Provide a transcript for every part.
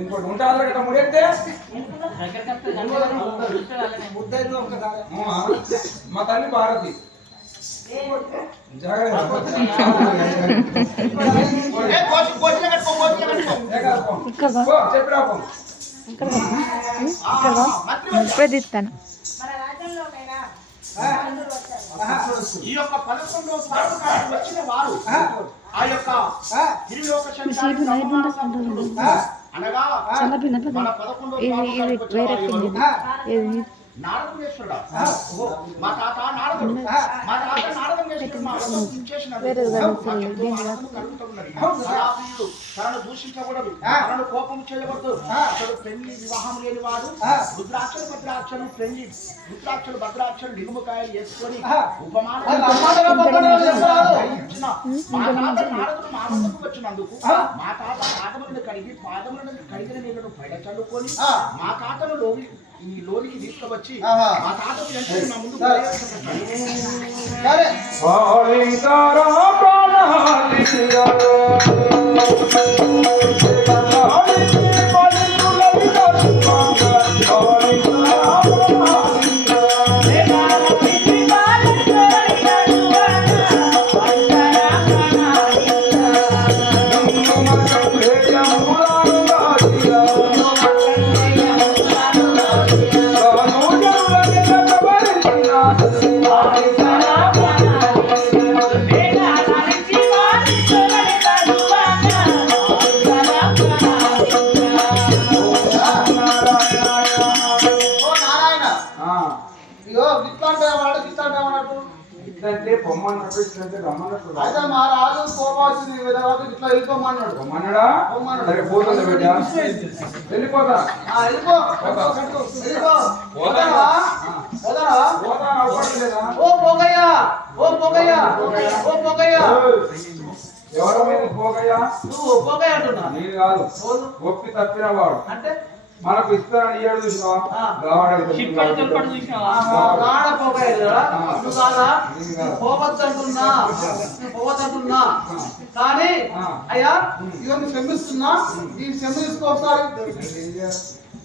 ఇంకోటి ఉంటారు కదా ముడితే మా తల్లి భారతి ప్రదిస్తాను ఈ యొక్క 11వ సార్లు వచ్చిన వారు ఆ యొక్క గిరిలోక అనగా మన 11వ నారదునేశ్వరుడు మా తాత నారదుడు మా తాత నారదునేశ్వరుడు మా వద్దకు చేసిన తనను దూషించకూడదు తనను కోపం చేయకూడదు అతడు పెళ్లి వివాహం లేని వాడు రుద్రాక్షలు భద్రాక్షలు పెళ్లి రుద్రాక్షలు భద్రాక్షలు నిలుముకాయలు వేసుకొని ఉపమానం మా తాత నారదుడు మా వద్దకు వచ్చినందుకు మా తాత పాదములను కడిగి పాదములను కడిగిన నీళ్లను బయట చల్లుకొని మా తాతను ఈ లోనికి తీసుకువచ్చి మా తాతకు వెంటనే నా ముందు ఎవరు పోగయ్యా నేను కాదు ఒప్పి తప్పిన వాడు అంటే మనకు ఇస్తారని ఏడు చూసినావా కానీ అయ్యా ఇవన్నీ శ్రమిస్తున్నా ఈ శ్రమ తీసుకో ఒకసారి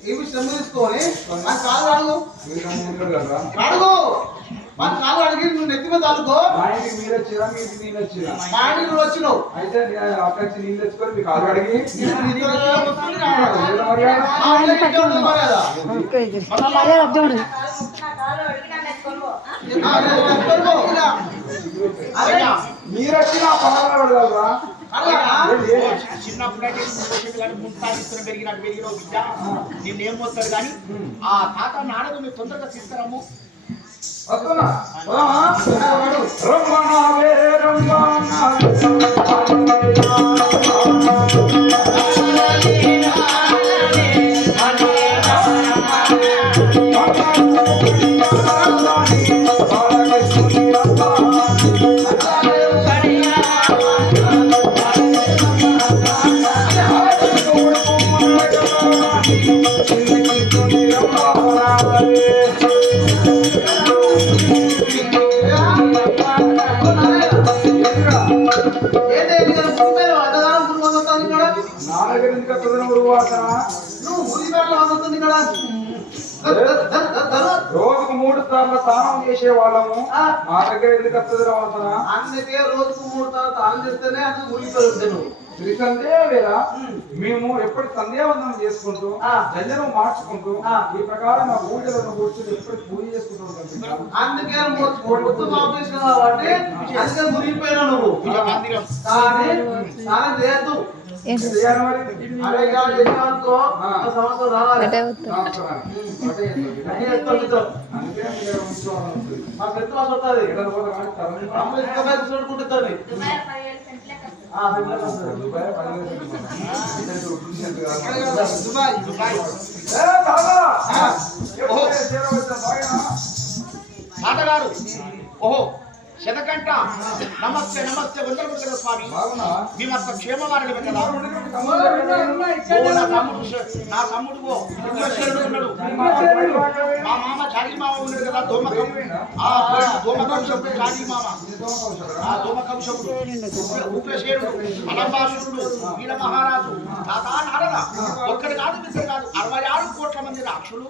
ఇవి శ్రమ తీసుకొని మన కాళ్ళు అడుగు అడుగు మన కాళ్ళు అడిగి నువ్వు నెత్తి మీద అడుగు మీరు వచ్చినా మీకు నీళ్ళు వచ్చినా మా ఇంటికి నువ్వు వచ్చినావు అయితే అక్కడి నుంచి నీళ్ళు తెచ్చుకొని మీకు కాళ్ళు అడిగి మీరు వచ్చిన పగలరా చిన్నప్పుడైతే పెరిగినట్టు పెరిగిన విద్య నిన్నేం పోతాడు కానీ ఆ తాత నాడదు మీరు తొందరగా తీసుకురాము రోజుకు 3 సార్లు స్నానం చేసే వాళ్ళము మా దగ్గర ఎందుకు వస్తుంది రావాల్సిన అందుకే రోజుకు 3 సార్లు స్నానం చేస్తేనే అది ముగిపోతుంది వేరా మేము ఎప్పటి సంధ్యావందనం చేసుకుంటూ జంజనం మార్చుకుంటూ ఈ ప్రకారం మా పూజలను కూర్చొని ఎప్పుడు పూజ చేసుకుంటూ అందుకే కాబట్టి అందుకే మునిగిపోయినా నువ్వు కానీ స్నానం చేయద్దు తాతగారు ఓహో శతకంట నమస్తే నమస్తే వందరము కదా స్వామి బాగున్నా మేమంత క్షేమవారని కదా నా తమ్ముడు ఇంద్రశేరుడు ఉన్నాడు మా మామ చారి మామ ఉన్నాడు కదా దోమకం దోమకంశపుడు చారి మామ ఆ దోమకంశపుడు ఉపశేరుడు అలంబాసురుడు వీర మహారాజు తాత నారద ఒక్కడి కాదు ఇద్దరు కాదు 66 కోట్ల మంది రాక్షులు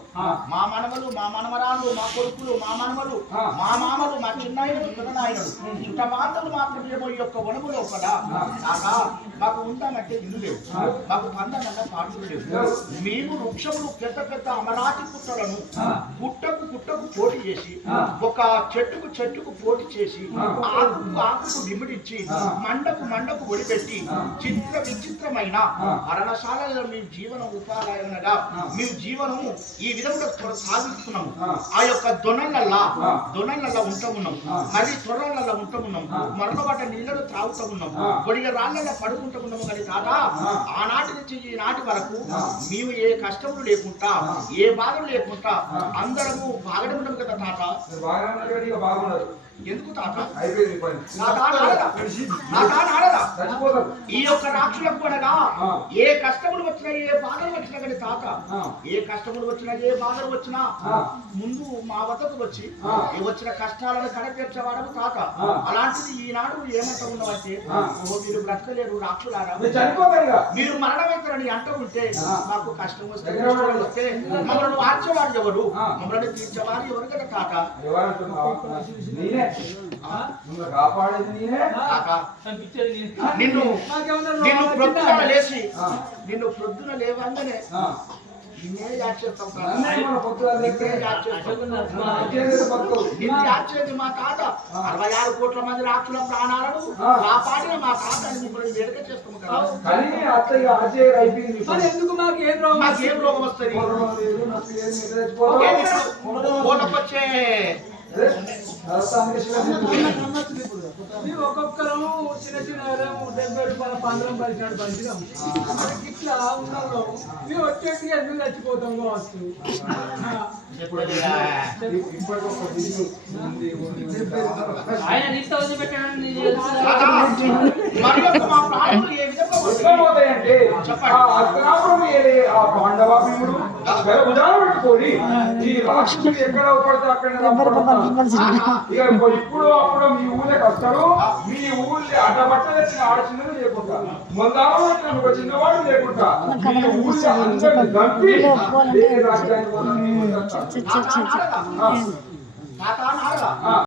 మా మనవలు మా మనవరాలు మా కొడుకులు మా మనవలు మా మామలు మా చిన్నాయనుడు పెదనాయనుడు చుట్టమాతలు మాత్రం ఏమో ఈ యొక్క వనము లోపల తాత మాకు ఉందామంటే ఇల్లు లేవు మాకు పందనన్న పాటలు లేవు మేము వృక్షములు పెద్ద పెద్ద అమరాతి పుట్టలను పుట్టకు పోటీ చేసి ఒక చెట్టుకు పోటీ చేసి ఆకుకు నిమిడించి మండకు ఒడిపెట్టి విచిత్రమైన మరణశాలలో మేము జీవన ఉపాయాలుగా మేము జీవనము ఈ విధంగా సాగిస్తున్నాము ఆ యొక్క దొనలల్లా ఉంటున్నాం మరి త్వరలలో ఉంటున్నాం మరణబడ్డ నీళ్ళను త్రాగుతూ ఉన్నాం కొడిగ రాళ్ళలో పడుకుంటూ ఉన్నాము కానీ తాత ఆనాటి నుంచి ఈనాటి వరకు మేము ఏ కష్టములు లేకుండా ఏ బాధలు లేకుండా అందరము బాగానే ఉన్నాం కదా తాత బాగున్నారు ఎందుకు తాత అయిపోయింది పని ఈ యొక్క రాక్షులకు అనగా ఏ కష్టములు వచ్చినా ఏ బాధలు వచ్చినా కానీ తాత ఏ కష్టములు వచ్చినా ఏ బాధలు వచ్చినా ముందు మా వద్దకు వచ్చి వచ్చిన కష్టాలను కడతీర్చేవాడము తాత అలాంటిది ఈనాడు ఏమంటా ఉన్నామంటే మీరు బ్రతకలేరు రాక్షులారా మీరు మరణమైతారని అంటూ ఉంటే మాకు కష్టం వస్తే మమ్మల్ని మార్చేవాడు ఎవరు మమ్మల్ని తీర్చేవాడు ఎవరు కదా తాత కాపాడేది నేనే నిన్ను ప్రొద్దున లేచి నిన్ను ప్రొద్దున లేవంగానే నిన్నే యాడ్ చేస్తాం యాడ్చేది మా తాత 66 కోట్ల మంది రాక్షుల ప్రాణాలను కాపాడిన మా తాత మిమ్మల్ని వేడుక చేస్తాము కదా ఎందుకు మాకేం రోగం వస్తుంది వచ్చే ఒక్కొక్కరు చిన్న 70 రూపాయల 100 రూపాయలు పంచినాం ఇట్లా ఉన్నాలో మేము వచ్చేసి ఎందుకు చచ్చిపోతాం కావచ్చు ఆయన నీతో వదిలిపెట్టాడని పాండవాభిముడు పెట్టుకొని ఈ రాక్షసుడు ఎక్కడ పడితే అక్కడ ఇక ఇప్పుడు అప్పుడు మీ ఊళ్ళకి వస్తాడు మీ ఊళ్ళో అడ్డబట్ట తెచ్చిన ఆడచిన్నది లేకుండా మొందామో ఒక చిన్నవాడు లేకుండా మీ ఊళ్ళో అందరిని దంపి రాజ్యానికి